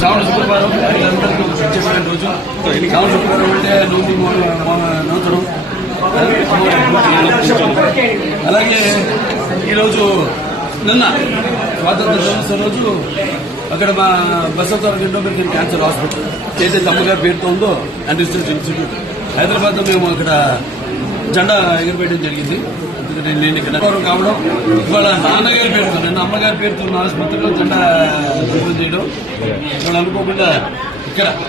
శ్రావణ శుక్రవారం అందరికీ చెప్పిన రోజు శ్రావణ శుక్రవారం అంటే నూతనం. అలాగే ఈరోజు నిన్న స్వాతంత్ర దినోత్సవం రోజు అక్కడ మా బసవతారక ఎండోమెట్రిక్ క్యాన్సర్ హాస్పిటల్ ఏదైతే అమ్మగారి పేరుతో ఉందో అండ్ రీసెర్చ్ ఇన్స్టిట్యూట్ హైదరాబాద్లో మేము అక్కడ జెండా ఎగురవేయడం జరిగింది. నేను ఇక్కడ కావడం ఇవాళ నాన్నగారి పేరుతో నిన్న అమ్మగారి పేరుతో ఉన్న ఆసుపత్రిలో జెండా చేయడం ఇవాళ అనుకోకుండా ఇక్కడ